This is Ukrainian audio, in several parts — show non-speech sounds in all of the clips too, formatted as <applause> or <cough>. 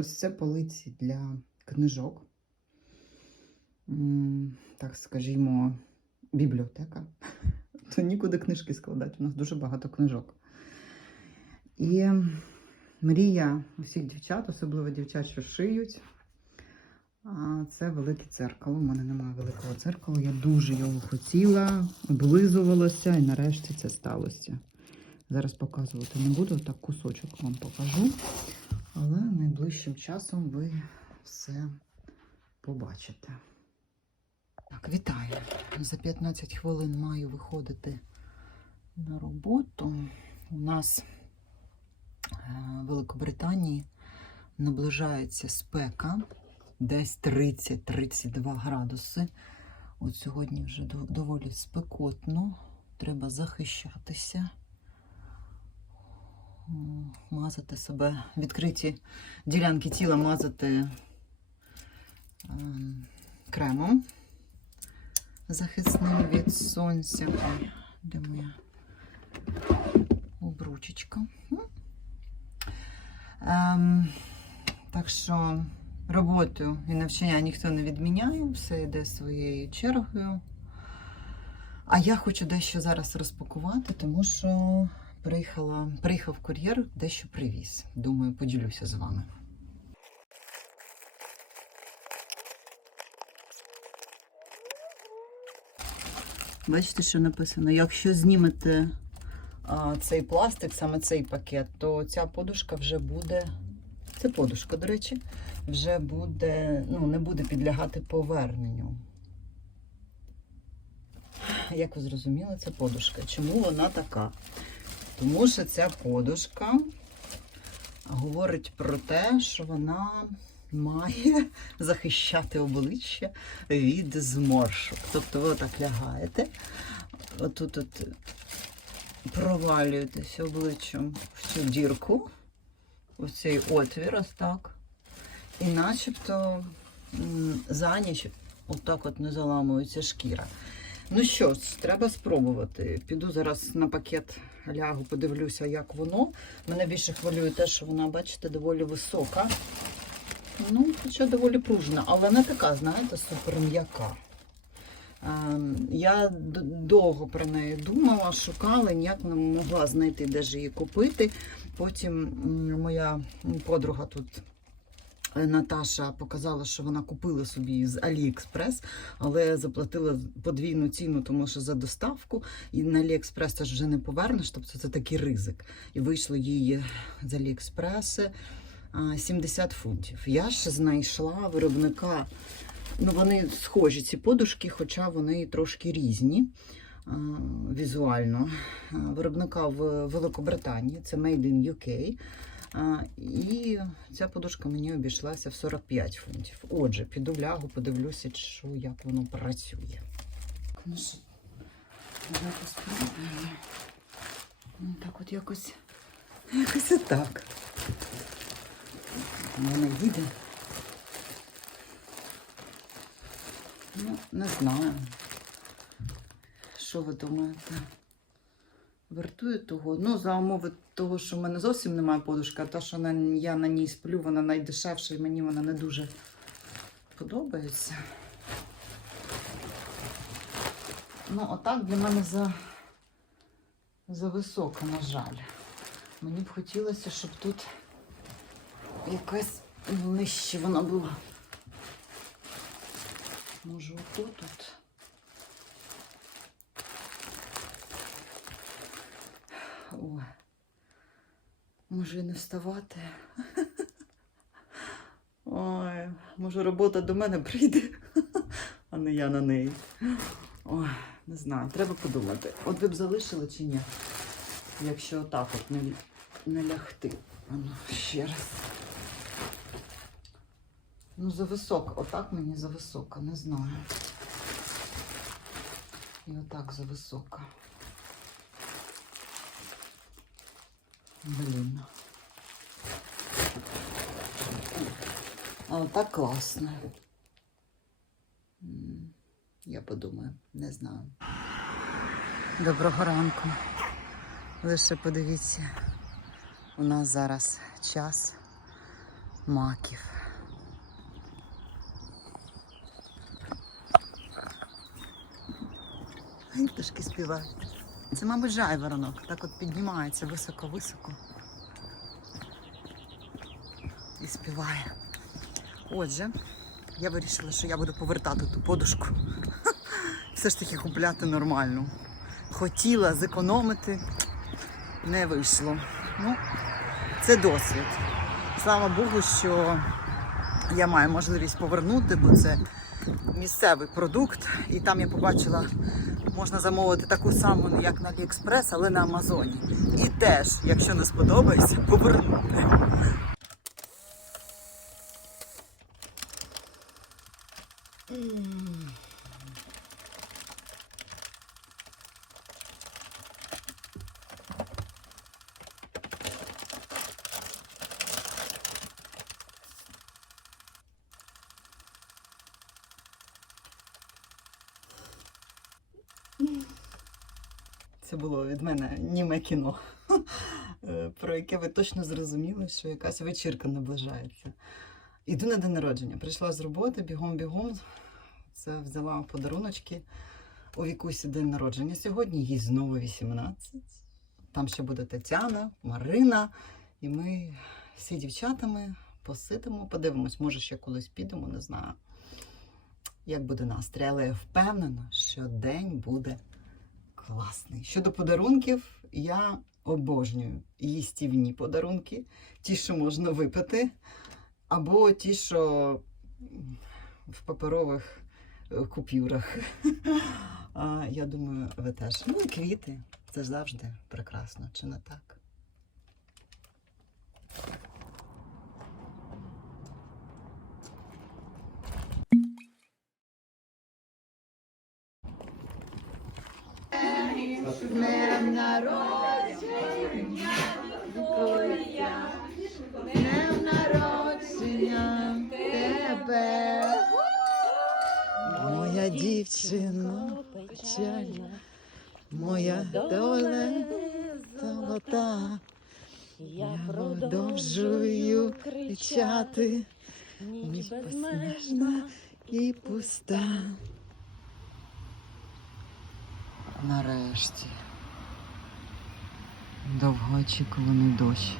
Ось це полиці для книжок. Так скажімо, бібліотека. <laughs> То нікуди книжки складати. У нас дуже багато книжок. І мрія усіх дівчат, особливо дівчат, що шиють. А це велике дзеркало. У мене немає великого дзеркала. Я дуже його хотіла, облизувалася, і нарешті це сталося. Зараз показувати не буду, так кусочок вам покажу. Але найближчим часом ви все побачите. Так, вітаю. За 15 хвилин маю виходити на роботу. У нас е, в Великобританії наближається спека, десь 30-32 градуси. От сьогодні вже доволі спекотно, треба захищатися, мазати себе, відкриті ділянки тіла мазати ем, кремом захисним від сонця. Ой, де моя обручечка? Ем, так що роботу і навчання ніхто не відміняє, все йде своєю чергою. А я хочу дещо зараз розпакувати, тому що приїхала, приїхав кур'єр, дещо привіз. Думаю, поділюся з вами. Бачите, що написано? Якщо знімете а, цей пластик, саме цей пакет, то ця подушка вже буде. Це подушка, до речі, вже буде, ну, не буде підлягати поверненню. Як ви зрозуміли, це подушка. Чому вона така? Тому що ця подушка говорить про те, що вона має <laughs> захищати обличчя від зморшок. Тобто ви отак лягаєте, отут от провалюєтесь обличчям в цю дірку, в цей отвір, ось так. І начебто за ніч отак от не заламується шкіра. Ну що ж, треба спробувати. Піду зараз на пакет лягу, подивлюся, як воно. Мене більше хвилює те, що вона, бачите, доволі висока. Ну, хоча доволі пружна, але не така, знаєте, супер м'яка. Ем, Я довго про неї думала, шукала, ніяк не могла знайти, де ж її купити. Потім моя подруга тут. Е, Наташа показала, що вона купила собі з Аліекспрес, але заплатила подвійну ціну, тому що за доставку і на Аліекспрес теж вже не повернеш, тобто це такий ризик. І вийшло їй з Аліекспреси 70 фунтів. Я ж знайшла виробника. Ну, вони схожі ці подушки, хоча вони трошки різні візуально. Виробника в Великобританії, це Made in UK. І ця подушка мені обійшлася в 45 фунтів. Отже, піду в лягу, подивлюся, що як воно працює. Ну що. Ну, так от якось, якось отак. Вона їде. Ну, не знаю. Що ви думаєте? Вартує того? Ну, за умови того, що в мене зовсім немає подушки, а та, що я на ній сплю, вона найдешевша і мені вона не дуже подобається. Ну, отак для мене за, за високо, на жаль. Мені б хотілося, щоб тут якась нижче вона була. Може, отут тут. О. Може і не вставати. Ой, може робота до мене прийде, а не я на неї. Ой, не знаю, треба подумати. От ви б залишили чи ні? Якщо отак от не, не лягти. Ану, ще раз. Ну, зависока. Отак мені зависока, не знаю. І отак зависока. Блін. А отак класно. Я подумаю, не знаю. Доброго ранку. Лише подивіться, у нас зараз час маків. Пташки співають. Це, мабуть, жайворонок. Так от піднімається високо-високо. І співає. Отже, я вирішила, що я буду повертати ту подушку. <laughs> Все ж таки купляти нормальну. Хотіла зекономити, не вийшло. Ну, це досвід. Слава Богу, що я маю можливість повернути, бо це місцевий продукт. І там я побачила, можна замовити таку саму, як на AliExpress, але на Амазоні. І теж, якщо не сподобається, повернути. Це було від мене німе кіно, е, про яке ви точно зрозуміли, що якась вечірка наближається. Іду на день народження. Прийшла з роботи, бігом-бігом. Це взяла подаруночки. У вікусі день народження сьогодні, їй знову 18. Там ще буде Тетяна, Марина. І ми всі дівчатами посидимо, подивимось, може ще колись підемо, не знаю, як буде настрій. Але я впевнена, що день буде класний. Щодо подарунків, я обожнюю їстівні подарунки, ті, що можна випити, або ті, що в паперових е, купюрах. <laughs> Я думаю, ви теж. Ну і квіти. Це завжди прекрасно, чи не так? Днем днем народження тебе. Моя дівчина печальна, моя доля золота. Я продовжую кричати, ніч безмежна і пуста. Нарешті. Довгоочікуваний дощ.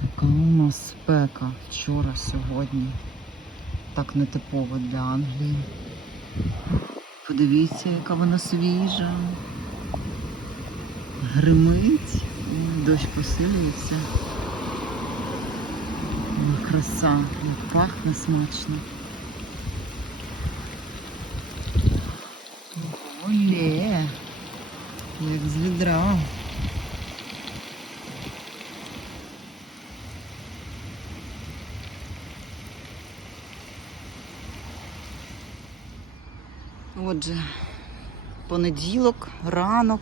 Така у нас спека вчора, сьогодні. Так нетипово для Англії. Подивіться, яка вона свіжа. Гримить, дощ посилюється. Краса, як пахне смачно. Олє, як з відра. Отже, понеділок, ранок,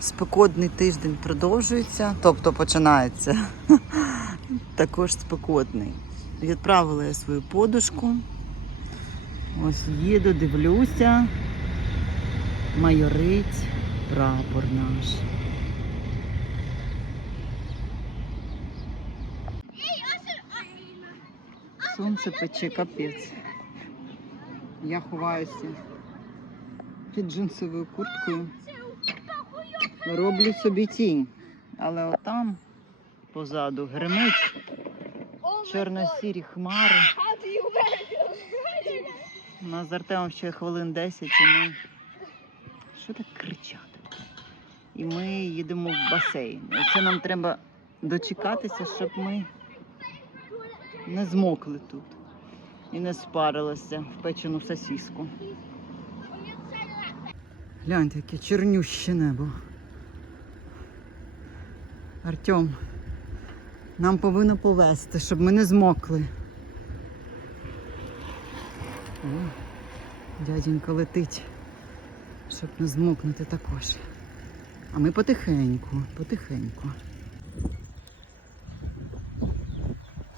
спекотний тиждень продовжується, тобто починається <laughs> також спекотний. Відправила я свою подушку. Ось їду, дивлюся. Майорить прапор наш. Сонце пече капець. Я ховаюся під джинсовою курткою. Роблю собі тінь. Але отам позаду гримить чорно-сірі хмари. У нас з Артемом ще хвилин 10 і ми. Що так кричати? І ми їдемо в басейн. Це нам треба дочекатися, щоб ми не змокли тут і не спарилися в печену сосіску. Гляньте, яке чорнюще небо. Артем, нам повинно повезти, щоб ми не змокли. О, дяденька летить, щоб не змокнути також. А ми потихеньку, потихеньку.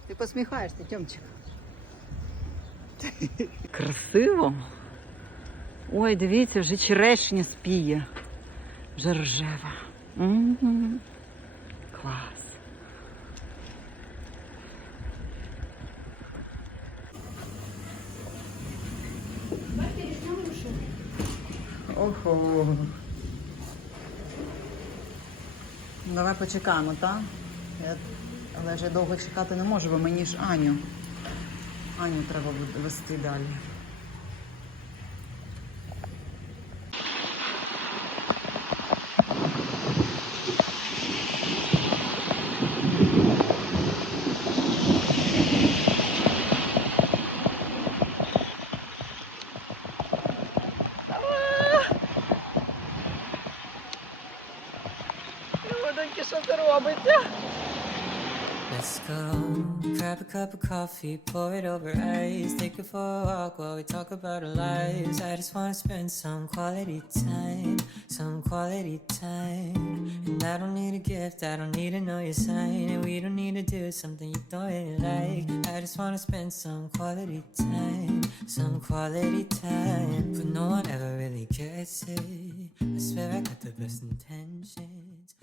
Ти посміхаєшся, Тьомчик. Красиво. Ой, дивіться, вже черешня спіє. Вже рожева. М -м -м. Клас. Охо. Давай почекаємо, так? Я... Але ж я довго чекати не можу, бо мені ж Аню. Аню треба вести далі. Grab a cup of coffee, pour it over ice. Take it for a walk while we talk about our lives. I just wanna spend some quality time, some quality time. And I don't need a gift, I don't need to know your sign. And we don't need to do something you don't really like. I just wanna spend some quality time, some quality time. But no one ever really gets it. I swear I got the best intentions.